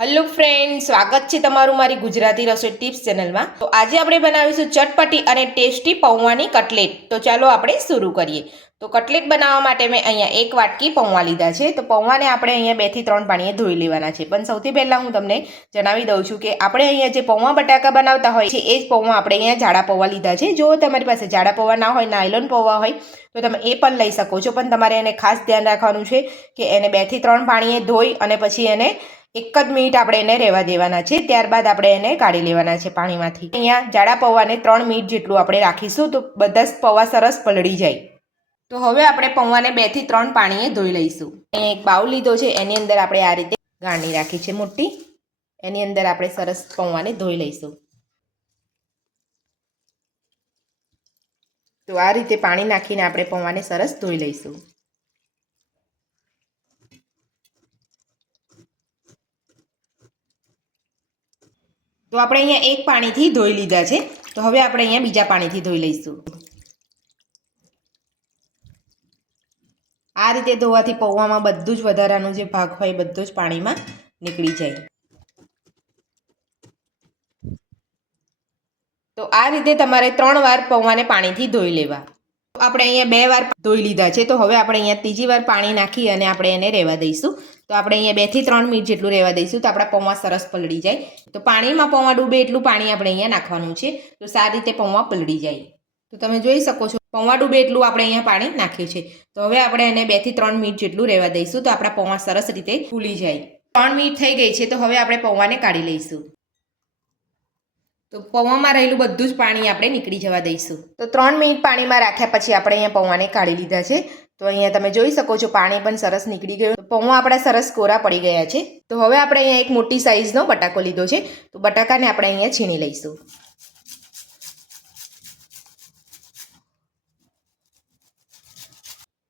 Hello friend સ્વાગત છે તમારું મારી ગુજરાતી રસોઈ ટિપ્સ ચેનલમાં તો આજે આપણે બનાવીશું ચટપટી અને ટેસ્ટી પૌવાની કટલેટ. તો ચાલો આપણે શરૂ કરીએ. તો કટલેટ બનાવવા માટે મેં અહીંયા એક વાટકી પૌવા લીધા છે. તો પૌવાને આપણે અહીંયા બેથી ત્રણ પાણીએ ધોઈ લેવાના છે. પણ સૌથી પહેલાં હું તમને જણાવી દઉં છું કે આપણે અહીંયા જે પૌવા બટાકા બનાવતા હોય છે, એ જ પૌવા આપણે અહીંયા જાડા પૌવા લીધા છે. જો તમારી પાસે જાડા પૌવા ના હોય, નાયલોન પૌવા હોય, તો તમે એ પણ લઈ શકો છો. પણ તમારે એને ખાસ ધ્યાન રાખવાનું છે કે એને બેથી ત્રણ પાણીએ ધોઈ અને પછી એને એક જ મિનિટ આપણે એને રહેવા દેવાના છે, ત્યારબાદ આપણે એને કાઢી લેવાના છે પાણીમાંથી. અહીંયા જાડા પૌવાને ત્રણ મિનિટ જેટલું આપણે રાખીશું તો બધા જ પૌવા સરસ પલળી જાય. તો હવે આપણે પૌવાને બેથી ત્રણ પાણીએ ધોઈ લઈશું. અહીંયા એક બાઉલ લીધો છે, એની અંદર આપણે આ રીતે ગાંડી રાખી છે મોટી. એની અંદર આપણે સરસ પૌવાને ધોઈ લઈશું. તો આ રીતે પાણી નાખીને આપણે પૌવાને સરસ ધોઈ લઈશું. તો આપણે અહીંયા એક પાણીથી ધોઈ લીધા છે. તો હવે આપણે અહીંયા બીજા પાણીથી ધોઈ લઈશું. આ રીતે ધોવાથી પૌવામાં બધું જ વધારાનું જે ભાગ હોય બધું જ પાણીમાં નીકળી જાય. તો આ રીતે તમારે ત્રણ વાર પૌવાને પાણીથી ધોઈ લેવા. આપણે અહીંયા બે વાર ધોઈ લીધા છે. તો હવે આપણે અહીંયા ત્રીજી વાર પાણી નાખી અને આપણે એને રહેવા દઈશું. તો આપણે અહીંયા બેથી ત્રણ મિનિટ જેટલું રહેવા દઈશું તો આપણા પૌવા સરસ પલળી જાય. તો પાણીમાં પૌવા ડૂબે એટલું પાણી આપણે અહીંયા નાખવાનું છે. તો સારી રીતે પૌવા પલળી જાય. તો તમે જોઈ શકો છો, પૌવા ડૂબે એટલું આપણે અહીંયા પાણી નાખ્યું છે તો હવે આપણે એને બેથી ત્રણ મિનિટ જેટલું રહેવા દઈશું તો આપણા પૌવા સરસ રીતે ફૂલી જાય. ત્રણ મિનિટ થઈ ગઈ છે તો હવે આપણે પૌવાને કાઢી લઈશું. તો પૌવામાં રહેલું બધું જ પાણી આપણે નીકળી જવા દઈશું. તો ત્રણ મિનિટ પાણીમાં રાખ્યા પછી આપણે અહીંયા પૌવાને કાઢી લીધા છે. તો અહીંયા તમે જોઈ શકો છો, પાણી પણ સરસ નીકળી ગયું. પૌવા આપણા સરસ કોરા પડી ગયા છે. તો હવે આપણે અહીંયા એક મોટી સાઈઝનો બટાકો લીધો છે. તો બટાકાને આપણે અહીંયા છીણી લઈશું.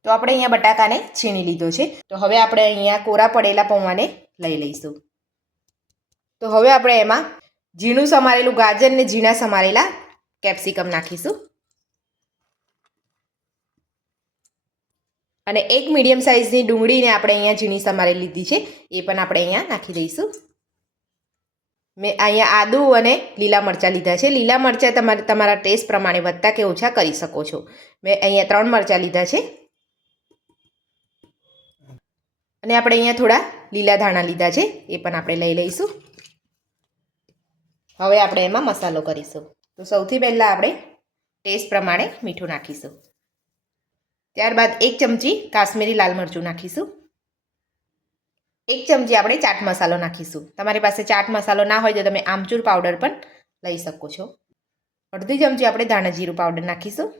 તો આપણે અહીંયા બટાકાને છીણી લીધો છે. તો હવે આપણે અહીંયા કોરા પડેલા પૌવાને લઈ લઈશું. તો હવે આપણે એમાં ઝીણું સમારેલું ગાજર ને ઝીણા સમારેલા કેપ્સિકમ નાખીશું. અને એક મીડિયમ સાઇઝની ડુંગળીને આપણે અહીંયા ઝીણી સમારે લીધી છે. એ પણ આપણે અહીંયા નાખી દઈશું. મેં અહીંયા આદુ અને લીલા મરચાં લીધા છે. લીલા મરચાં તમારે તમારા ટેસ્ટ પ્રમાણે વધતા કે ઓછા કરી શકો છો. મેં અહીંયા ત્રણ મરચાં લીધા છે. અને આપણે અહીંયા થોડા લીલા ધાણા લીધા છે. એ પણ આપણે લઈ લઈશું. હવે આપણે એમાં મસાલો કરીશું. તો સૌથી પહેલાં આપણે ટેસ્ટ પ્રમાણે મીઠું નાખીશું. ત્યારબાદ એક ચમચી કાશ્મીરી લાલ મરચું નાખીશું. એક ચમચી આપણે ચાટ મસાલો નાખીશું. તમારી પાસે ચાટ મસાલો ના હોય તો તમે આમચૂર પાવડર પણ લઈ શકો છો. અડધી ચમચી આપણે ધાણા જીરું પાવડર નાખીશું.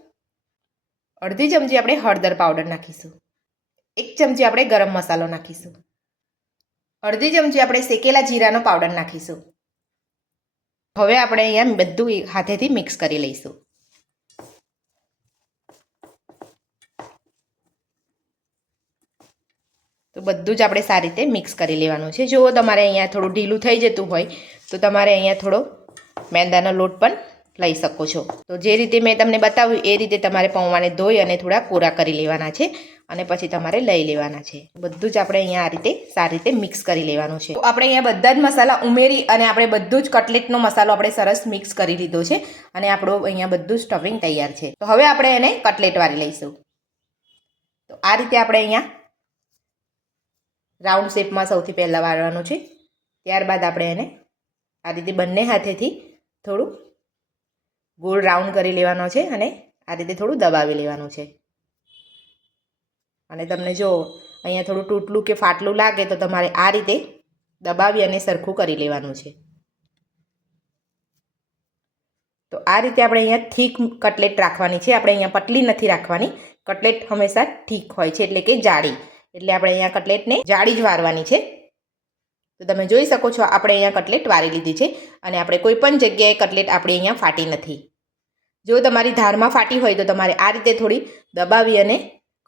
અડધી ચમચી આપણે હળદર પાવડર નાખીશું. એક ચમચી આપણે ગરમ મસાલો નાખીશું. અડધી ચમચી આપણે શેકેલા જીરાનો પાવડર નાખીશું. હવે આપણે અહીંયા બધું હાથેથી મિક્સ કરી લઈશું. તો બધું જ આપણે સારી રીતે મિક્સ કરી લેવાનું છે. જો તમારે અહીંયા થોડું ઢીલું થઈ જતું હોય, તો તમારે અહીંયા થોડો મેંદાનો લોટ પણ લઈ શકો છો. તો જે રીતે મેં તમને બતાવ્યું, એ રીતે તમારે પૌવાને ધોઈ અને થોડા કોરા કરી લેવાના છે અને પછી તમારે લઈ લેવાના છે. બધું જ આપણે અહીંયા આ રીતે સારી રીતે મિક્સ કરી લેવાનું છે. આપણે અહીંયા બધા જ મસાલા ઉમેરી અને આપણે બધું જ કટલેટનો મસાલો આપણે સરસ મિક્સ કરી લીધો છે અને આપણો અહીંયા બધું સ્ટફિંગ તૈયાર છે. તો હવે આપણે એને કટલેટ વાળી લઈશું. તો આ રીતે આપણે અહીંયા રાઉન્ડ શેપમાં સૌથી પહેલાં વાળવાનું છે. ત્યારબાદ આપણે એને આ રીતે બંને હાથેથી થોડું ગોળ રાઉન્ડ કરી લેવાનો છે અને આ રીતે થોડું દબાવી લેવાનું છે. અને તમને જો અહીંયા થોડું તૂટલું કે ફાટલું લાગે તો તમારે આ રીતે દબાવી અને સરખું કરી લેવાનું છે. તો આ રીતે આપણે અહીંયા થીક કટલેટ રાખવાની છે. આપણે અહીંયા પટલી નથી રાખવાની. કટલેટ હંમેશા ઠીક હોય છે એટલે કે જાડી. એટલે આપણે અહીંયા કટલેટને જાળી જ વારવાની છે. તો તમે જોઈ શકો છો, આપણે અહીંયા કટલેટ વારી લીધી છે અને આપણે કોઈ પણ જગ્યાએ કટલેટ આપણે અહીંયા ફાટી નથી. જો તમારી ધારમાં ફાટી હોય તો તમારે આ રીતે થોડી દબાવી અને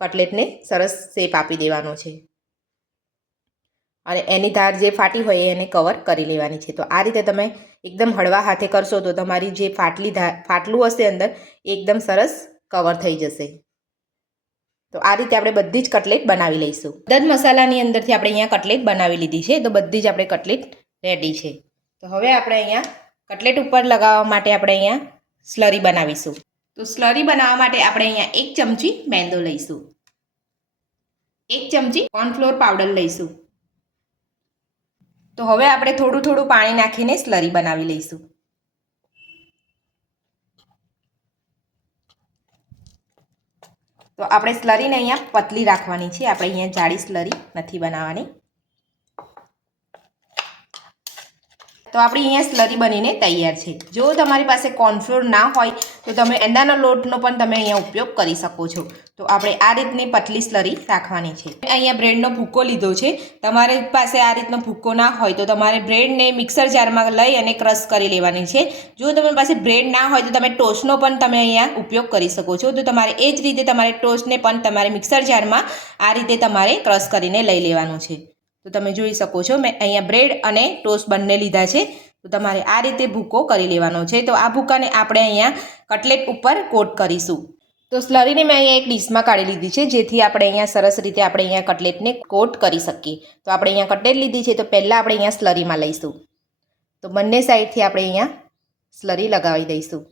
કટલેટને સરસ શેપ આપી દેવાનો છે. અને એની ધાર જે ફાટી હોય એને કવર કરી લેવાની છે. તો આ રીતે તમે એકદમ હળવા હાથે કરશો તો તમારી જે ફાટલી ધાર, ફાટલું હશે અંદર એકદમ સરસ કવર થઈ જશે. તો આ રીતે આપણે બધી જ કટલેટ બનાવી લઈશું. બધા મસાલાની અંદરથી આપણે અહીંયા કટલેટ બનાવી લીધી છે, તો બધી જ આપણે કટલેટ રેડી છે. તો હવે આપણે અહીંયા કટલેટ ઉપર લગાવવા માટે આપણે અહીંયા સ્લરી બનાવીશું. તો સ્લરી બનાવવા માટે આપણે અહીંયા એક ચમચી મેંદો લઈશું. એક ચમચી કોર્નફ્લોર પાવડર લઈશું. તો હવે આપણે થોડું થોડું પાણી નાખીને સ્લરી બનાવી લઈશું. તો આપણે સ્લરીને અહીંયા પતલી રાખવાની છે. આપણે અહીંયા જાડી સ્લરી નથી બનાવવાની. તો આપણી અહીંયા સ્લરી બનીને તૈયાર છે. જો તમારી પાસે કોર્નફ્લોર ના હોય, તો તમે એંડાના લોટનો પણ તમે અહીંયા ઉપયોગ કરી શકો છો. તો આપણે આ રીતની પતલી સ્લરી રાખવાની છે. અહીંયા બ્રેડનો ભૂકો લીધો છે. તમારી પાસે આ રીતનો ભૂકો ના હોય, તો તમારે બ્રેડને મિક્સર જારમાં લઈ અને ક્રશ કરી લેવાની છે. જો તમારી પાસે બ્રેડ ના હોય, તો તમે ટોસ્ટનો પણ તમે અહીંયા ઉપયોગ કરી શકો છો. તો તમારે એ જ રીતે તમારે ટોસ્ટને પણ તમારે મિક્સર જારમાં આ રીતે તમારે ક્રશ કરીને લઈ લેવાનું છે. તો તમે જોઈ શકો છો, મેં અહીંયા બ્રેડ અને ટોસ્ટ બંને લીધા છે. તો તમારે આ રીતે ભૂકો કરી લેવાનો છે. તો આ ભૂકાને આપણે અહીંયા કટલેટ ઉપર કોટ કરીશું. તો સ્લરીને મેં અહીંયા એક ડીશમાં કાઢી લીધી છે, જેથી આપણે અહીંયા સરસ રીતે આપણે અહીંયા કટલેટને કોટ કરી શકીએ. તો આપણે અહીંયા કટલેટ લીધી છે, તો પહેલાં આપણે અહીંયા સ્લરીમાં લઈશું. તો બંને સાઈડથી આપણે અહીંયા સ્લરી લગાવી દઈશું.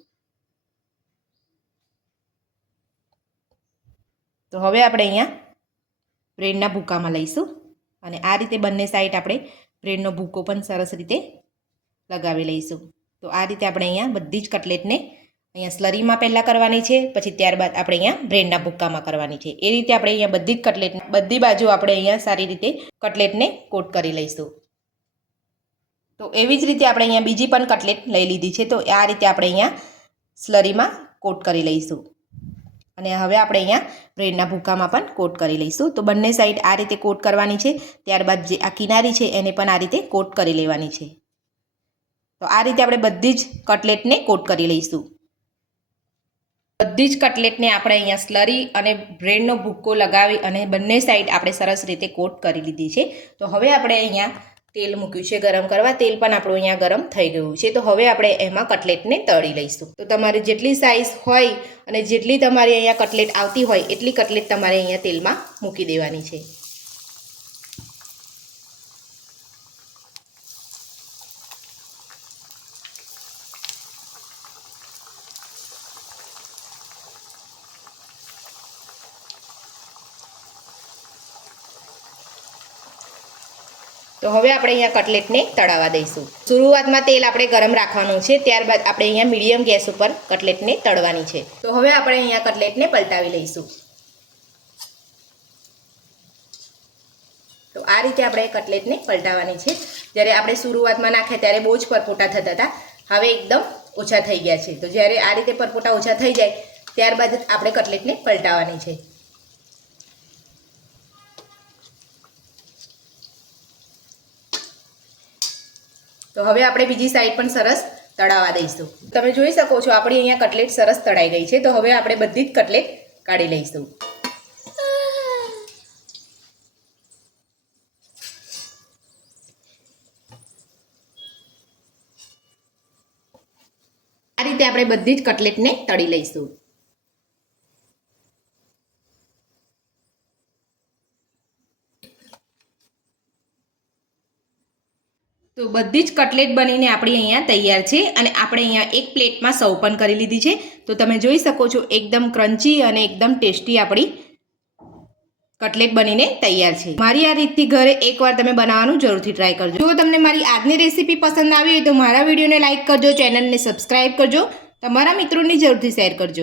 તો હવે આપણે અહીંયા બ્રેડના ભૂકામાં લઈશું. અને આ રીતે બંને સાઈડ આપણે બ્રેડનો ભૂકો પણ સરસ રીતે લગાવી લઈશું. તો આ રીતે આપણે અહીંયા બધી જ કટલેટને અહીંયા સ્લરીમાં પહેલાં કરવાની છે, પછી ત્યારબાદ આપણે અહીંયા બ્રેડના ભૂક્કામાં કરવાની છે. એ રીતે આપણે અહીંયા બધી જ કટલેટ બધી બાજુ આપણે અહીંયા સારી રીતે કટલેટને કોટ કરી લઈશું. તો એવી જ રીતે આપણે અહીંયા બીજી પણ કટલેટ લઈ લીધી છે, તો આ રીતે આપણે અહીંયા સ્લરીમાં કોટ કરી લઈશું. અને હવે આપણે અહીંયા બ્રેડના ભૂકામાં પણ કોટ કરી લઈશું. તો બંને સાઈડ આ રીતે કોટ કરવાની છે. ત્યારબાદ જે આ કિનારી છે એને પણ આ રીતે કોટ કરી લેવાની છે. તો આ રીતે આપણે બધી જ કટલેટને કોટ કરી લઈશું. બધી જ કટલેટને આપણે અહીંયા સ્લરી અને બ્રેડનો ભૂક્કો લગાવી અને બંને સાઈડ આપણે સરસ રીતે કોટ કરી લીધી છે. તો હવે આપણે અહીંયા તેલ મૂક્યું છે ગરમ કરવા. તેલ પણ આપણું અહીંયા ગરમ થઈ ગયું છે. તો હવે આપણે એમાં કટલેટને તળી લઈશું. તો તમારે જેટલી સાઇઝ હોય અને જેટલી તમારી અહીંયા કટલેટ આવતી હોય, એટલી કટલેટ તમારે અહીંયા તેલમાં મૂકી દેવાની છે. તો હવે આપણે અહીંયા કટલેટને તળાવવા દઈશું. શરૂઆતમાં તેલ આપણે ગરમ રાખવાનું છે, ત્યારબાદ આપણે અહીંયા મીડિયમ ગેસ ઉપર કટલેટને તળવાની છે. તો હવે આપણે અહીંયા કટલેટને પલટાવી લઈશું. તો આ રીતે આપણે કટલેટને પલટાવવાની છે. જ્યારે આપણે શરૂઆતમાં નાખ્યા ત્યારે બહુ જ પરપોટા થતા હતા. હવે એકદમ ઓછા થઈ ગયા છે. તો જ્યારે આ રીતે પરપોટા ઓછા થઈ જાય, ત્યારબાદ આપણે કટલેટને પલટાવવાની છે. તો હવે આપણે બીજી સાઈડ પણ સરસ તળાવવા દઈશું. તમે જોઈ શકો છો આપણી અહીંયા કટલેટ સરસ તળાઈ ગઈ છે. તો હવે આપણે બધી જ કટલેટ કાઢી લઈશું. આ રીતે આપણે બધી જ કટલેટને તળી લઈશું. તો બધી જ કટલેટ બનીને આપણી અહીંયા તૈયાર છે અને આપણે અહીંયા એક પ્લેટમાં સર્વ પણ કરી લીધી છે. તો તમે જોઈ શકો છો, એકદમ ક્રન્ચી અને એકદમ ટેસ્ટી આપણી કટલેટ બનીને તૈયાર છે. મારી આ રીતથી ઘરે એકવાર તમે બનાવવાનું જરૂરથી ટ્રાય કરજો. જો તમને મારી આજની રેસીપી પસંદ આવી હોય તો મારા વિડીયોને લાઇક કરજો ચેનલને સબસ્ક્રાઈબ કરજો. તમારા મિત્રોની જરૂરથી શેર કરજો.